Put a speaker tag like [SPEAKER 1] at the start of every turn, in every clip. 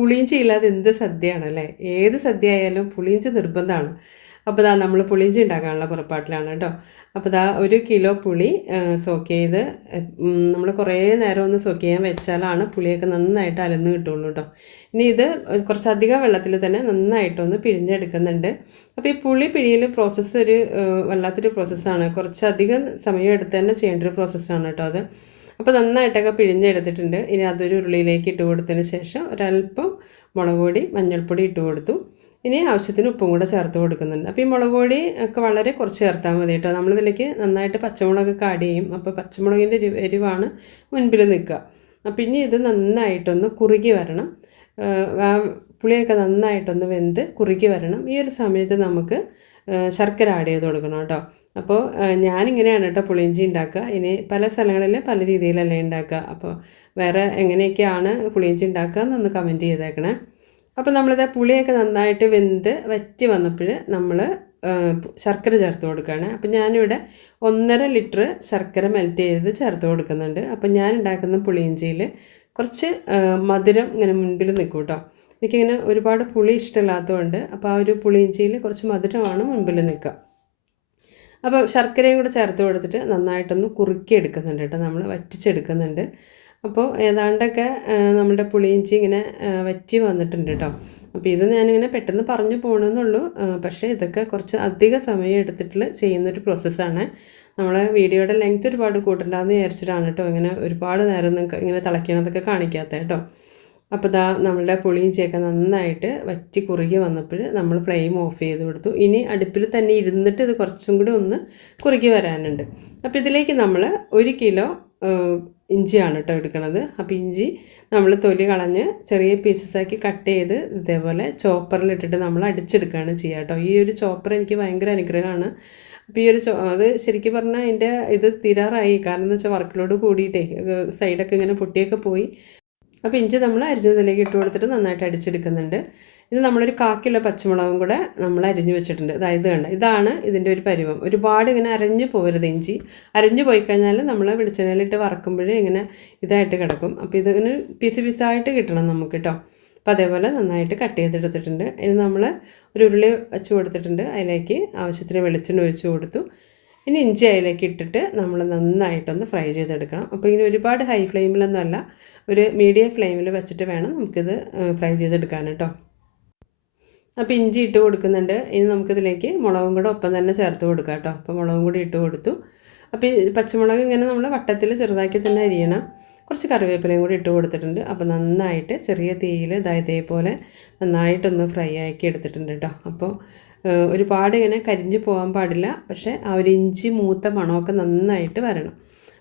[SPEAKER 1] പുളിയിഞ്ചി ഇല്ലാതെ എന്ത് സദ്യയാണ് അല്ലേ ഏത് സദ്യ ആയാലും പുളിയിഞ്ചി നിർബന്ധമാണ്. അപ്പോൾ ഇതാ നമ്മൾ പുളിയിഞ്ചി ഉണ്ടാക്കാനുള്ള പുറപ്പാട്ടിലാണ് കേട്ടോ. അപ്പോൾ ഇതാ ഒരു കിലോ പുളി സോക്ക് ചെയ്ത് നമ്മൾ കുറേ നേരം ഒന്ന് സോക്ക് ചെയ്യാൻ വെച്ചാലാണ് പുളിയൊക്കെ നന്നായിട്ട് അലന്ന് കിട്ടുള്ളൂ കേട്ടോ. ഇനി ഇത് കുറച്ചധികം വെള്ളത്തിൽ തന്നെ നന്നായിട്ടൊന്ന് പിഴിഞ്ഞെടുക്കുന്നുണ്ട്. അപ്പോൾ ഈ പുളി പിഴിയൽ പ്രോസസ്സ് ഒരു വല്ലാത്തൊരു പ്രോസസ്സാണ് കുറച്ചധികം സമയം എടുത്ത് തന്നെ ചെയ്യേണ്ട ഒരു പ്രോസസ്സാണ് കേട്ടോ അത്. അപ്പോൾ നന്നായിട്ടൊക്കെ പിഴിഞ്ഞെടുത്തിട്ടുണ്ട്. ഇനി അതൊരു ഉരുളിയിലേക്ക് ഇട്ട് കൊടുത്തതിന് ശേഷം ഒരല്പം മുളക് പൊടി മഞ്ഞൾപ്പൊടി ഇട്ട് കൊടുത്തു. ഇനി ആവശ്യത്തിന് ഉപ്പും കൂടെ ചേർത്ത് കൊടുക്കുന്നുണ്ട്. അപ്പോൾ ഈ മുളക് പൊടി ഒക്കെ വളരെ കുറച്ച് ചേർത്താൽ മതി കേട്ടോ. നമ്മളിതിലേക്ക് നന്നായിട്ട് പച്ചമുളക് ആഡ് ചെയ്യും. അപ്പോൾ പച്ചമുളകിന്റെ എരി എരിവാണ് മുൻപിൽ നിൽക്കുക. ഇനി ഇത് നന്നായിട്ടൊന്ന് കുറുകി വരണം. പുളിയൊക്കെ നന്നായിട്ടൊന്ന് വെന്ത് കുറുകി വരണം. ഈ ഒരു സമയത്ത് നമുക്ക് ശർക്കര ആഡ് ചെയ്ത് കൊടുക്കണം കേട്ടോ. അപ്പോൾ ഞാനിങ്ങനെയാണ് കേട്ടോ പുളിയിഞ്ചി ഉണ്ടാക്കുക ഇനി പല സ്ഥലങ്ങളിൽ പല രീതിയിലല്ലേ ഉണ്ടാക്കുക അപ്പോൾ വേറെ എങ്ങനെയൊക്കെയാണ് പുളിയിഞ്ചി ഉണ്ടാക്കുക എന്നൊന്ന് കമന്റ് ചെയ്തേക്കണേ. അപ്പോൾ നമ്മളിത് പുളിയൊക്കെ നന്നായിട്ട് വെന്ത് വറ്റി വന്നപ്പോൾ നമ്മൾ ശർക്കര ചേർത്ത് കൊടുക്കുകയാണ് അപ്പോൾ ഞാനിവിടെ ഒന്നര ലിറ്റർ ശർക്കര മെൽറ്റ് ചെയ്ത് ചേർത്ത് കൊടുക്കുന്നുണ്ട്. അപ്പോൾ ഞാൻ ഉണ്ടാക്കുന്ന പുളിയിഞ്ചിയിൽ കുറച്ച് മധുരം ഇങ്ങനെ മുൻപിൽ നിൽക്കും കേട്ടോ എനിക്കിങ്ങനെ ഒരുപാട് പുളി ഇഷ്ടമില്ലാത്തതുകൊണ്ട് അപ്പോൾ ആ ഒരു പുളിയിഞ്ചിയിൽ കുറച്ച് മധുരമാണ് മുൻപിൽ നിൽക്കുക അപ്പോൾ ശർക്കരയും കൂടെ ചേർത്ത് കൊടുത്തിട്ട് നന്നായിട്ടൊന്ന് കുറുക്കി എടുക്കുന്നുണ്ട് കേട്ടോ. നമ്മൾ വറ്റിച്ചെടുക്കുന്നുണ്ട്. അപ്പോൾ ഏതാണ്ടൊക്കെ നമ്മുടെ പുളിയിഞ്ചി ഇങ്ങനെ വറ്റി വന്നിട്ടുണ്ട് കേട്ടോ. അപ്പോൾ ഇത് ഞാനിങ്ങനെ പെട്ടെന്ന് പറഞ്ഞു പോകണമെന്നുള്ളൂ പക്ഷേ ഇതൊക്കെ കുറച്ച് അധിക സമയം എടുത്തിട്ടുള്ള ചെയ്യുന്നൊരു പ്രോസസ്സാണ്. നമ്മൾ വീഡിയോയുടെ ലെങ്ത് ഒരുപാട് കൂട്ടണ്ടെന്ന് വിചാരിച്ചിട്ടാണ് കേട്ടോ ഇങ്ങനെ ഒരുപാട് നേരം നിങ്ങൾക്ക് ഇങ്ങനെ തിളയ്ക്കണതൊക്കെ കാണിക്കാത്ത കേട്ടോ. അപ്പോൾ ഇതാ നമ്മളുടെ പുളിയിഞ്ചിയൊക്കെ നന്നായിട്ട് വറ്റി കുറുകി വന്നപ്പോൾ നമ്മൾ ഫ്ലെയിം ഓഫ് ചെയ്ത് കൊടുത്തു. ഇനി അടുപ്പിൽ തന്നെ ഇരുന്നിട്ട് ഇത് കുറച്ചും കൂടി ഒന്ന് കുറുകി വരാനുണ്ട്. അപ്പോൾ ഇതിലേക്ക് നമ്മൾ ഒരു കിലോ ഇഞ്ചിയാണ് കേട്ടോ എടുക്കുന്നത് അപ്പോൾ ഇഞ്ചി നമ്മൾ തൊലി കളഞ്ഞ് ചെറിയ പീസസ് ആക്കി കട്ട് ചെയ്ത് ഇതേപോലെ ചോപ്പറിലിട്ടിട്ട് നമ്മൾ അടിച്ചെടുക്കുകയാണ് ചെയ്യുക കേട്ടോ. ഈ ഒരു ചോപ്പർ എനിക്ക് ഭയങ്കര അനുഗ്രഹമാണ്. അപ്പോൾ ഈ ഒരു ചോ അത് ശരിക്കും പറഞ്ഞാൽ അതിന്റെ ഇത് തീരാറായി. കാരണം എന്ന് വെച്ചാൽ വർക്കിലോട് കൂടിയിട്ടേ സൈഡൊക്കെ ഇങ്ങനെ പൊട്ടിയൊക്കെ പോയി. അപ്പോൾ ഇഞ്ചി നമ്മൾ അരിഞ്ഞതിലേക്ക് ഇട്ട് കൊടുത്തിട്ട് നന്നായിട്ട് അടിച്ചെടുക്കുന്നുണ്ട്. ഇത് നമ്മളൊരു കാക്കിയുള്ള പച്ചമുളകും കൂടെ നമ്മൾ അരിഞ്ഞു വെച്ചിട്ടുണ്ട്. അതായത് കണ്ട ഇതാണ് ഇതിന്റെ ഒരു പരിവം. ഒരുപാട് ഇങ്ങനെ അരഞ്ഞു പോകരുത് ഇഞ്ചി. അരഞ്ഞു പോയി കഴിഞ്ഞാൽ നമ്മൾ വെളിച്ചെണ്ണയിലിട്ട് വറക്കുമ്പോഴേ ഇങ്ങനെ ഇതായിട്ട് കിടക്കും. അപ്പോൾ ഇതിങ്ങനെ പീസ് പീസായിട്ട് കിട്ടണം നമുക്ക് കേട്ടോ അപ്പോൾ അതേപോലെ നന്നായിട്ട് കട്ട് ചെയ്തെടുത്തിട്ടുണ്ട്. ഇനി നമ്മൾ ഒരു ഉരുളി വെച്ച് കൊടുത്തിട്ടുണ്ട്. അതിലേക്ക് ആവശ്യത്തിന് വെളിച്ചെണ്ണ ഒഴിച്ച് കൊടുത്തു. ഇനി ഇഞ്ചി അതിലേക്ക് ഇട്ടിട്ട് നമ്മൾ നന്നായിട്ടൊന്ന് ഫ്രൈ ചെയ്തെടുക്കണം. അപ്പോൾ ഇങ്ങനെ ഒരുപാട് ഹൈ ഫ്ലെയിമിലൊന്നും അല്ല. ഒരു മീഡിയം ഫ്ലെയിമിൽ വെച്ചിട്ട് വേണം നമുക്കിത് ഫ്രൈ ചെയ്തെടുക്കാൻ കേട്ടോ. അപ്പോൾ ഇഞ്ചി ഇട്ട് കൊടുക്കുന്നുണ്ട്. ഇനി നമുക്കിതിലേക്ക് മുളകും കൂടെ ഒപ്പം തന്നെ ചേർത്ത് കൊടുക്കാം കേട്ടോ. അപ്പോൾ മുളകും കൂടി ഇട്ട് കൊടുത്തു. അപ്പോൾ ഈ പച്ചമുളക് ഇങ്ങനെ നമ്മൾ വട്ടത്തിൽ ചെറുതാക്കി തന്നെ അരിയണം. കുറച്ച് കറിവേപ്പിലയും കൂടി ഇട്ട് കൊടുത്തിട്ടുണ്ട്. അപ്പോൾ നന്നായിട്ട് ചെറിയ തീയിൽ ഇതായതേപോലെ നന്നായിട്ടൊന്ന് ഫ്രൈ ആക്കി എടുത്തിട്ടുണ്ട് കേട്ടോ. അപ്പോൾ ഒരുപാട് ഇങ്ങനെ കരിഞ്ഞു പോകാൻ പാടില്ല. പക്ഷേ ആ ഒരു ഇഞ്ചി മൂത്ത മണമൊക്കെ നന്നായിട്ട് വരണം.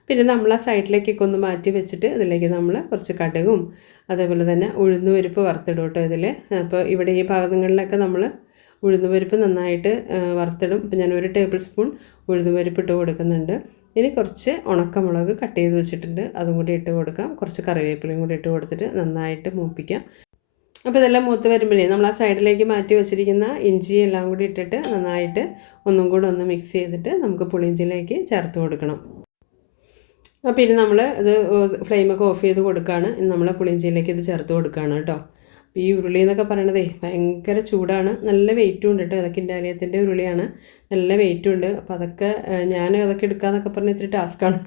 [SPEAKER 1] പിന്നെ നമ്മൾ ആ സൈഡിലേക്കൊക്കെ ഒന്ന് മാറ്റി വെച്ചിട്ട് ഇതിലേക്ക് നമ്മൾ കുറച്ച് കടുകും അതേപോലെ തന്നെ ഉഴുന്നുപരിപ്പ് വറുത്തിടും കേട്ടോ ഇതിൽ. അപ്പോൾ ഇവിടെ ഈ ഭാഗങ്ങളിലൊക്കെ നമ്മൾ ഉഴുന്നുപരിപ്പ് നന്നായിട്ട് വറുത്തിടും. അപ്പോൾ ഞാൻ ഒരു ടേബിൾ സ്പൂൺ ഉഴുന്നുപരിപ്പ് ഇട്ട് കൊടുക്കുന്നുണ്ട്. ഇനി കുറച്ച് ഉണക്കമുളക് കട്ട് ചെയ്ത് വെച്ചിട്ടുണ്ട്. അതും കൂടി ഇട്ട് കൊടുക്കാം. കുറച്ച് കറിവേപ്പിലയും കൂടി ഇട്ട് കൊടുത്തിട്ട് നന്നായിട്ട് മൂപ്പിക്കാം. അപ്പോൾ ഇതെല്ലാം മൂത്ത് വരുമ്പോഴേ നമ്മൾ ആ സൈഡിലേക്ക് മാറ്റി വെച്ചിരിക്കുന്ന ഇഞ്ചി എല്ലാം കൂടി ഇട്ടിട്ട് നന്നായിട്ട് ഒന്നും കൂടെ ഒന്ന് മിക്സ് ചെയ്തിട്ട് നമുക്ക് പുളിയിഞ്ചിയിലേക്ക് ചേർത്ത് കൊടുക്കണം. അപ്പോൾ ഇനി നമ്മൾ ഇത് ഫ്ലെയിമൊക്കെ ഓഫ് ചെയ്ത് കൊടുക്കുകയാണ് നമ്മൾ പുളിയിഞ്ചിയിലേക്ക് ഇത് ചേർത്ത് കൊടുക്കുകയാണ് കേട്ടോ. അപ്പോൾ ഈ ഉരുളി എന്നൊക്കെ പറയണതേ ഭയങ്കര ചൂടാണ്. നല്ല വെയിറ്റും ഉണ്ട് കേട്ടോ. അതൊക്കെ ഇൻഡാലിയത്തിന്റെ ഉരുളിയാണ്. നല്ല വെയിറ്റും ഉണ്ട്. അപ്പോൾ അതൊക്കെ ഞാൻ അതൊക്കെ എടുക്കാമെന്നൊക്കെ പറഞ്ഞ ഇത്തിരി ടാസ്ക്കാണ്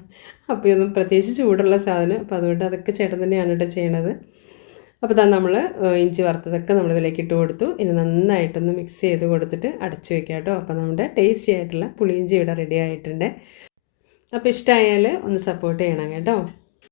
[SPEAKER 1] അപ്പോൾ ഇതൊന്നും പ്രത്യേകിച്ച് ചൂടുള്ള സാധനം. അപ്പോൾ അതുകൊണ്ട് അതൊക്കെ ചേട്ടൻ തന്നെയാണ് കേട്ടോ ചെയ്യണത്. അപ്പോൾ ഇതാ നമ്മൾ ഇഞ്ചി വറുത്തതൊക്കെ നമ്മൾ ഇതിലേക്ക് ഇട്ട് കൊടുത്തു. ഇത് നന്നായിട്ടൊന്ന് മിക്സ് ചെയ്ത് കൊടുത്തിട്ട് അടച്ചു വെക്കാം കേട്ടോ. അപ്പോൾ നമ്മുടെ ടേസ്റ്റി ആയിട്ടുള്ള പുളിയിഞ്ചി ഇവിടെ റെഡി ആയിട്ടുണ്ട്. അപ്പോൾ ഇഷ്ടമായാൽ ഒന്ന് സപ്പോർട്ട് ചെയ്യണം കേട്ടോ.